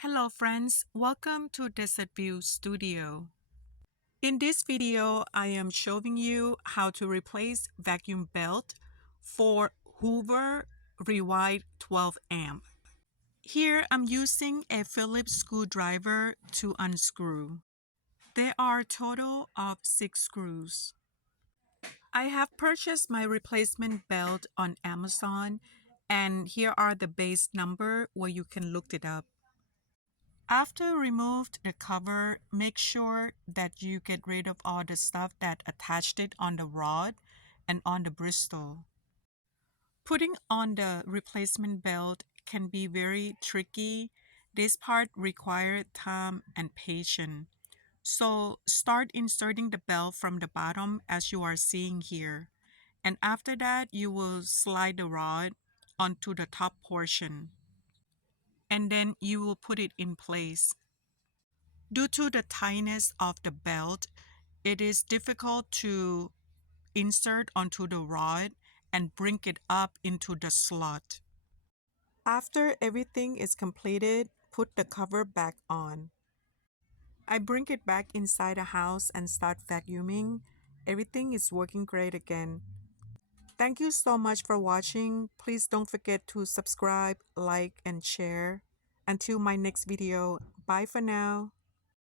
Hello friends, welcome to Desert View Studio. In this video, I am showing you how to replace vacuum belt for Hoover Rewind 12 amp. Here I'm using a Phillips screwdriver to unscrew. There are a total of 6 screws. I have purchased my replacement belt on Amazon, and here are the base number where you can look it up. After removed the cover, make sure that you get rid of all the stuff that attached it on the rod and on the bristle. Putting on the replacement belt can be very tricky. This part requires time and patience. So start inserting the belt from the bottom as you are seeing here. And after that, you will slide the rod onto the top portion. And then you will put it in place. Due to the tightness of the belt, it is difficult to insert onto the rod and bring it up into the slot. After everything is completed, put the cover back on. I bring it back inside the house and start vacuuming. Everything is working great again. Thank you so much for watching. Please don't forget to subscribe, like, and share. Until my next video, bye for now.